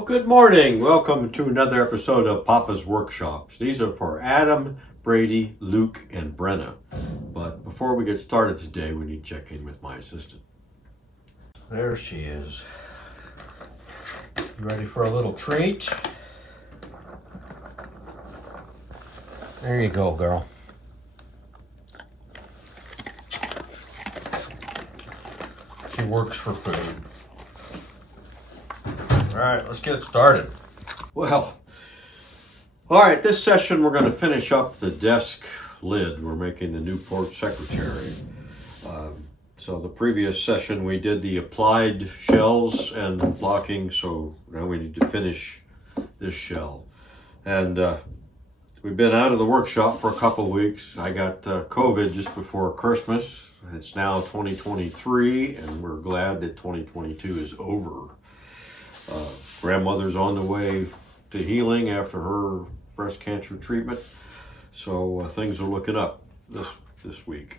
Well, good morning. Welcome to another episode of Papa's Workshops. These are for Adam, Brady, Luke, and Brenna. But before we get started today, we need to check in with my assistant. There she is. You ready for a little treat? There you go, girl. She works for food. All right, let's get started. Well, all right, this session we're going to finish up the desk lid. We're making the Newport secretary. So the previous session we did the applied shells and blocking, so now we need to finish this shell. And we've been out of the workshop for a couple of weeks. I got COVID just before Christmas. It's now 2023, and we're glad that 2022 is over. Grandmother's on the way to healing after her breast cancer treatment, so things are looking up this week.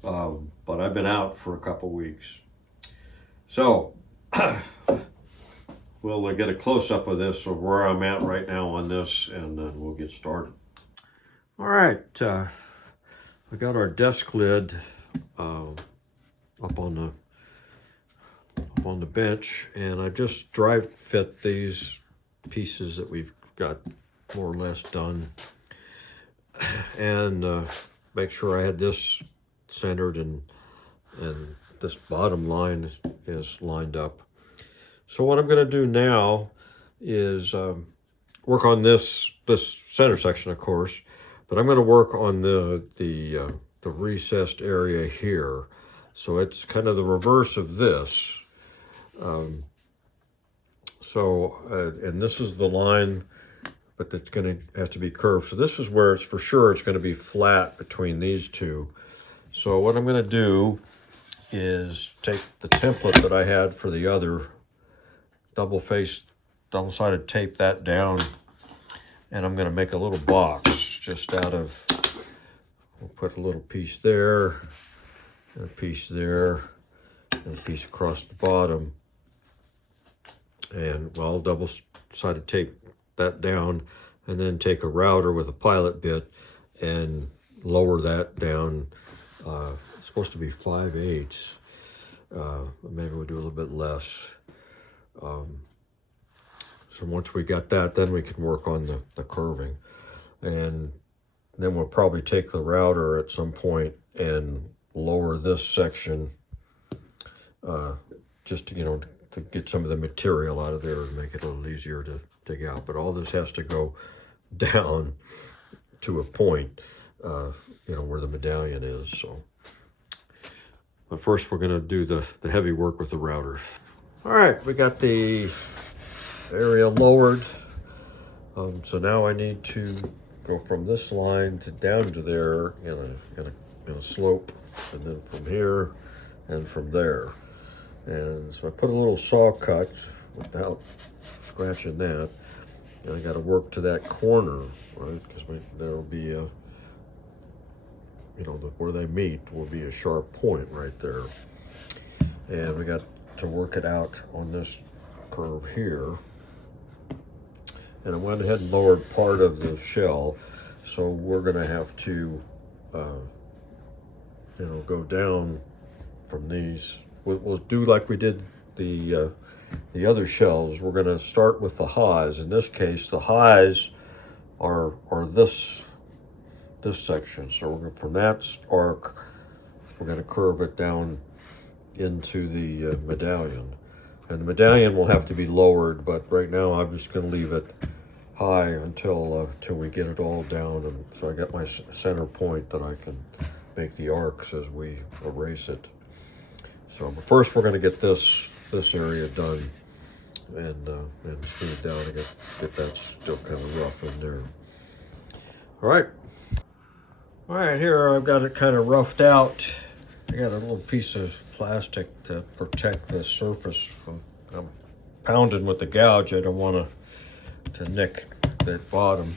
But I've been out for a couple weeks, so we'll get a close-up of this of where I'm at right now on this, and then we'll get started. All right, we got our desk lid up on the bench, and I just dry fit these pieces that we've got more or less done, and make sure I had this centered and this bottom line is lined up. So what I'm going to do now is work on this center section, of course, but I'm going to work on the recessed area here. So it's kind of the reverse of this. And this is the line, but it's going to have to be curved. So this is where it's for sure it's going to be flat between these two. So what I'm going to do is take the template that I had for the other double-sided tape that down, and I'm going to make a little box just out of, we'll put a little piece there, and a piece there, and a piece across the bottom. And I'll double-sided tape that down, and then take a router with a pilot bit and lower that down. It's supposed to be 5/8. Maybe we'll do a little bit less. So once we got that, then we can work on the curving. And then we'll probably take the router at some point and lower this section just to, to get some of the material out of there and make it a little easier to dig out. But all this has to go down to a point, where the medallion is. So, but first we're going to do the heavy work with the router. All right, we got the area lowered. So now I need to go from this line to down to there in a slope, and then from here and from there. And so I put a little saw cut without scratching that. And I got to work to that corner, right? Because there'll be where they meet will be a sharp point right there. And we got to work it out on this curve here. And I went ahead and lowered part of the shell. So we're going to have to, go down from these. We'll do like we did the other shells. We're going to start with the highs. In this case, the highs are this section. So we're from that arc, we're going to curve it down into the medallion. And the medallion will have to be lowered, but right now I'm just going to leave it high until we get it all down. And so I got my center point that I can make the arcs as we erase it. So but first we're going to get this area done and smooth it down and get that still kind of rough in there. All right, here I've got it kind of roughed out. I got a little piece of plastic to protect the surface from, I'm pounding with the gouge. I don't want to nick that bottom.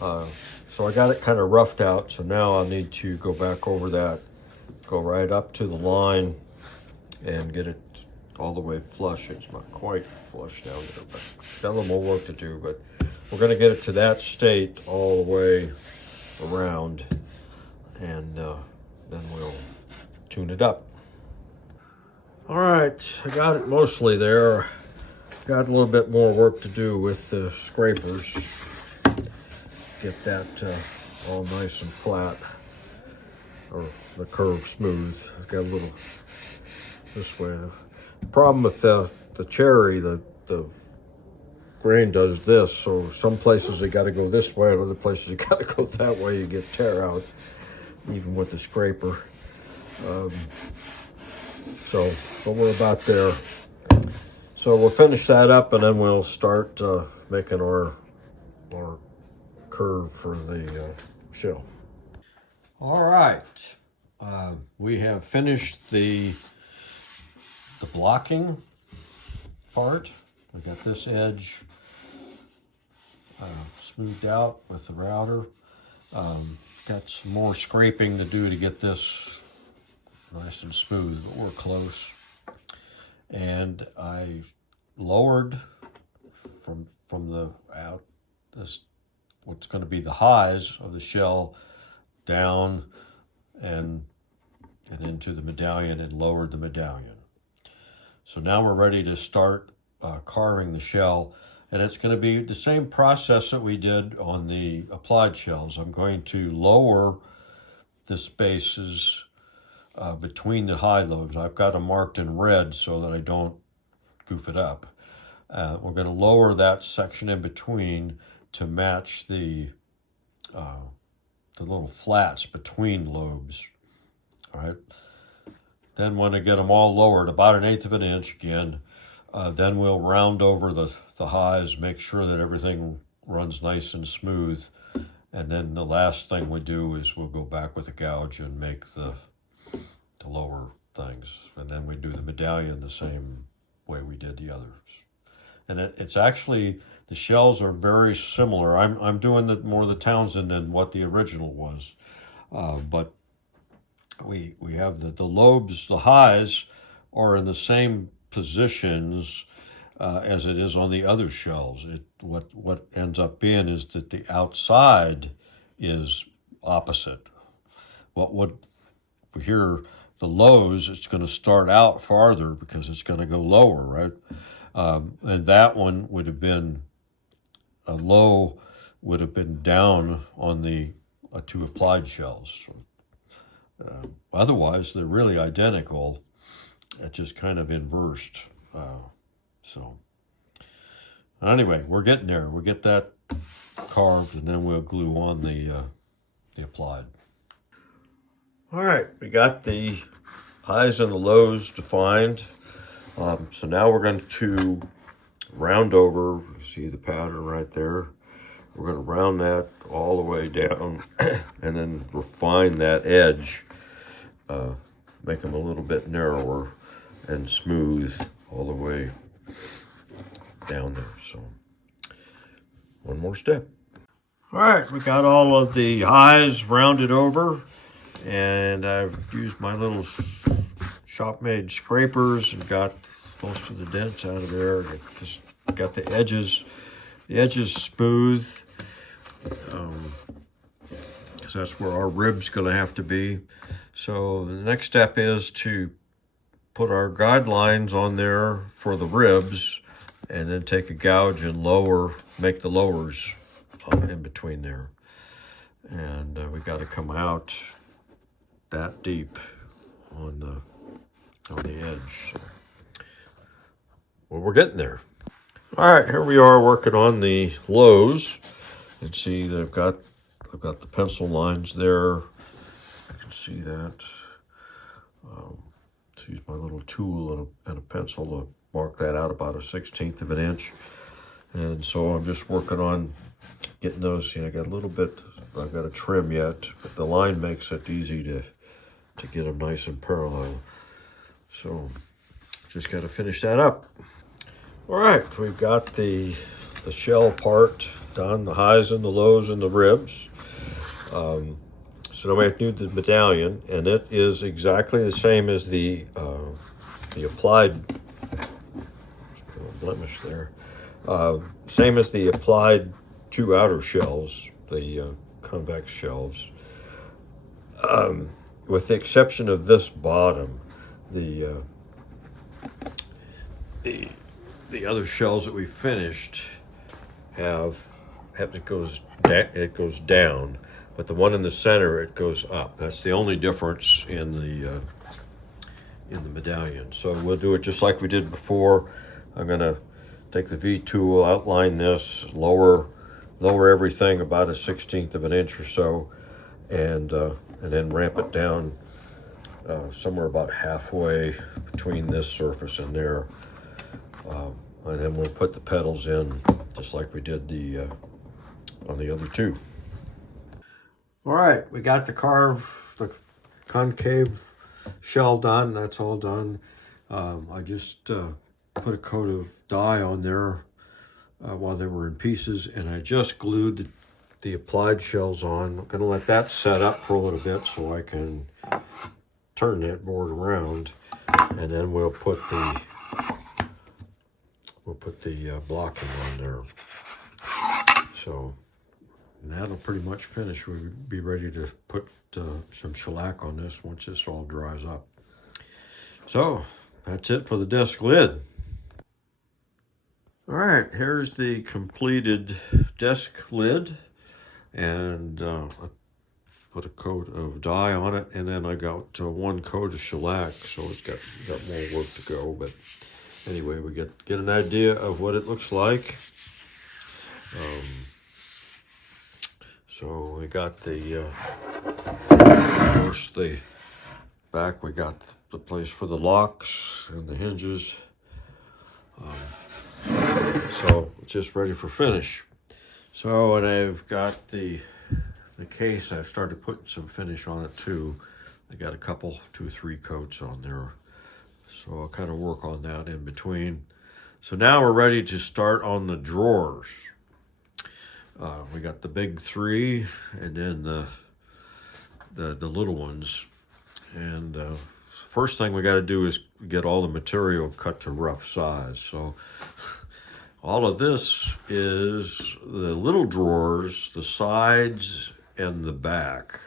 So I got it kind of roughed out. So now I'll need to go back over that, go right up to the line and get it all the way flush. It's not quite flush down there, but got a little more work to do. But we're going to get it to that state all the way around, and then we'll tune it up. All right, I got it mostly there. Got a little bit more work to do with the scrapers. Get that all nice and flat, or the curve smooth. I've got a little this way. The problem with the cherry, the grain does this, so some places you got to go this way, and other places you got to go that way. You get tear out, even with the scraper. So we're about there. So we'll finish that up, and then we'll start making our curve for the shell. All right, we have finished the blocking part. We got this edge smoothed out with the router. Got some more scraping to do to get this nice and smooth, but we're close. And I lowered from the out this what's going to be the highs of the shell down and into the medallion, and lowered the medallion. So now we're ready to start carving the shell, and it's going to be the same process that we did on the applied shells. I'm going to lower the spaces between the high lobes. I've got them marked in red so that I don't goof it up. We're going to lower that section in between to match the little flats between lobes. All right. Then when I get them all lowered, about 1/8 of an inch again, then we'll round over the highs, make sure that everything runs nice and smooth. And then the last thing we do is we'll go back with a gouge and make the lower things. And then we do the medallion the same way we did the others. And it's actually, the shells are very similar. I'm doing more the Townsend than what the original was. But we have the lobes, the highs are in the same positions as it is on the other shells. What ends up being is that the outside is opposite. What would here, the lows, it's going to start out farther because it's going to go lower, right? And that one would have been, a low would have been down on the two applied shells. Otherwise, they're really identical. It's just kind of inversed. So anyway, we're getting there. We'll get that carved, and then we'll glue on the applied. All right, we got the highs and the lows defined. So now we're going to round over. You see the pattern right there. We're going to round that all the way down and then refine that edge, make them a little bit narrower and smooth all the way down there. So one more step. All right, we got all of the highs rounded over, and I've used my little shop-made scrapers and got most of the dents out of there. Just got the edges smooth, because that's where our rib's going to have to be. So the next step is to put our guidelines on there for the ribs, and then take a gouge and make the lowers in between there. And we got to come out that deep on the edge. So, well, we're getting there. All right, here we are working on the lows. You can see that I've got the pencil lines there. You can see that. Let's use my little tool and a pencil to mark that out about 1/16 of an inch. And so I'm just working on getting those. I got a little bit, I've got to trim yet, but the line makes it easy to get them nice and parallel. So just got to finish that up. All right, we've got the shell part done, the highs and the lows and the ribs. So now we have to do the medallion, and it is exactly the same as the applied blemish there. Same as the applied two outer shells, the convex shells. With the exception of this bottom, the other shells that we finished have it goes down, but the one in the center, it goes up. That's the only difference in the medallion. So we'll do it just like we did before. I'm gonna take the V tool, outline this, lower everything about 1/16 of an inch or so, and then ramp it down somewhere about halfway between this surface and there. And then we'll put the petals in just like we did on the other two. All right, we got the concave shell done. That's all done. I just put a coat of dye on there while they were in pieces, and I just glued the applied shells on. I'm going to let that set up for a little bit so I can turn that board around, and then we'll put the blocking on there. So that'll pretty much finish. We'll be ready to put some shellac on this once this all dries up. So that's it for the desk lid. All right, here's the completed desk lid, and I put a coat of dye on it, and then I got one coat of shellac, so it's got more work to go. But anyway, we get an idea of what it looks like. So we got of course, the back, we got the place for the locks and the hinges. So it's just ready for finish. So, and I've got the case, I've started putting some finish on it too. I got a couple, 2-3 coats on there. So I'll kind of work on that in between. So now we're ready to start on the drawers. We got the big 3 and then the little ones. And first thing we got to do is get all the material cut to rough size. So all of this is the little drawers, the sides, and the back.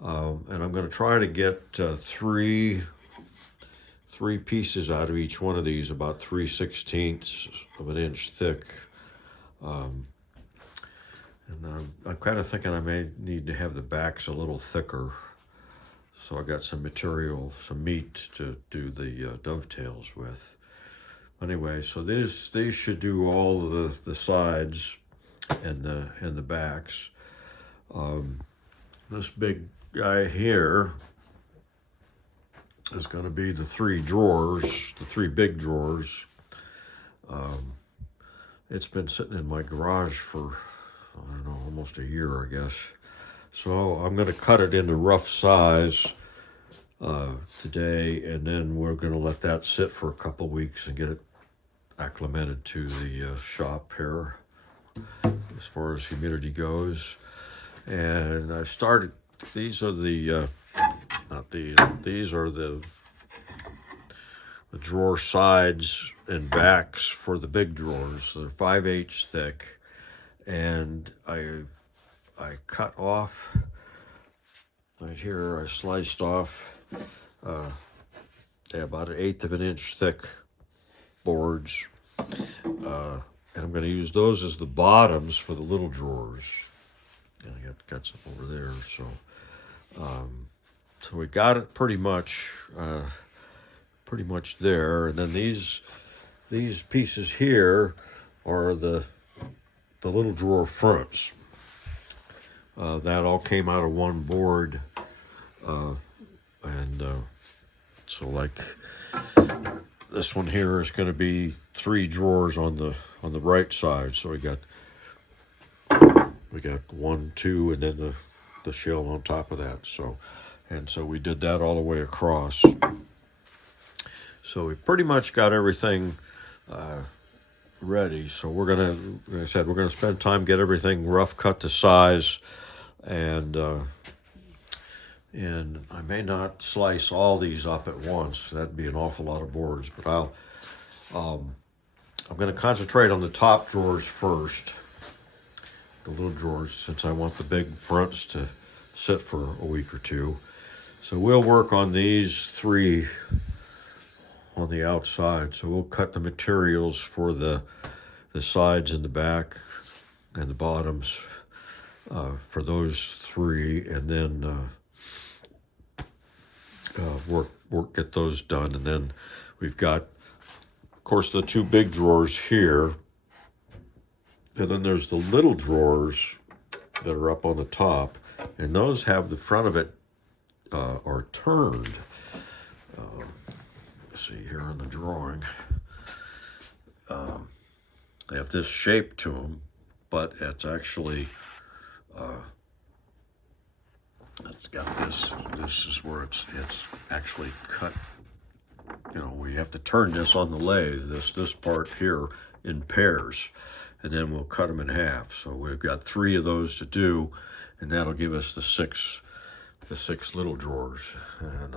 And I'm going to try to get three pieces out of each one of these, about 3/16 of an inch thick. And I'm kind of thinking I may need to have the backs a little thicker. So I got some material, some meat to do the dovetails with. Anyway, so these should do all of the sides and the backs. This big guy here is going to be the 3 drawers, the 3 big drawers. It's been sitting in my garage for, I don't know, almost a year, I guess. So I'm going to cut it into rough size today, and then we're going to let that sit for a couple weeks and get it acclimated to the shop here as far as humidity goes. And I've started, these are the drawer sides and backs for the big drawers. They're 5/8 thick, and I cut off right here. I sliced off about 1/8 of an inch thick boards, and I'm going to use those as the bottoms for the little drawers. And I got some over there, so we got it pretty much there. And then these pieces here are the little drawer fronts. That all came out of one board, and so like this one here is going to be 3 drawers on the right side. So we got 1, 2, and then the shell on top of that. So we did that all the way across. So we pretty much got everything ready. So we're gonna, like I said, we're gonna spend time, get everything rough cut to size, and I may not slice all these up at once. That'd be an awful lot of boards, but I'm going to concentrate on the top drawers first, the little drawers, since I want the big fronts to sit for a week or two. So we'll work on these 3 on the outside. So we'll cut the materials for the sides and the back and the bottoms for those 3, and then get those done. And then we've got, of course, the 2 big drawers here, and then there's the little drawers that are up on the top, and those have the front of it are turned. See here on the drawing, they have this shape to them, but it's actually it's got this. This is where it's actually cut. You know, we have to turn this on the lathe, this part here, in pairs, and then we'll cut them in half. So we've got 3 of those to do, and that'll give us the 6 little drawers. And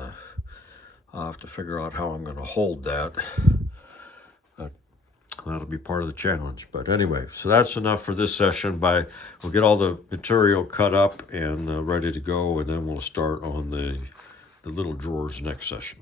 I'll have to figure out how I'm going to hold that. That'll be part of the challenge. But anyway, so that's enough for this session. We'll get all the material cut up and ready to go, and then we'll start on the little drawers next session.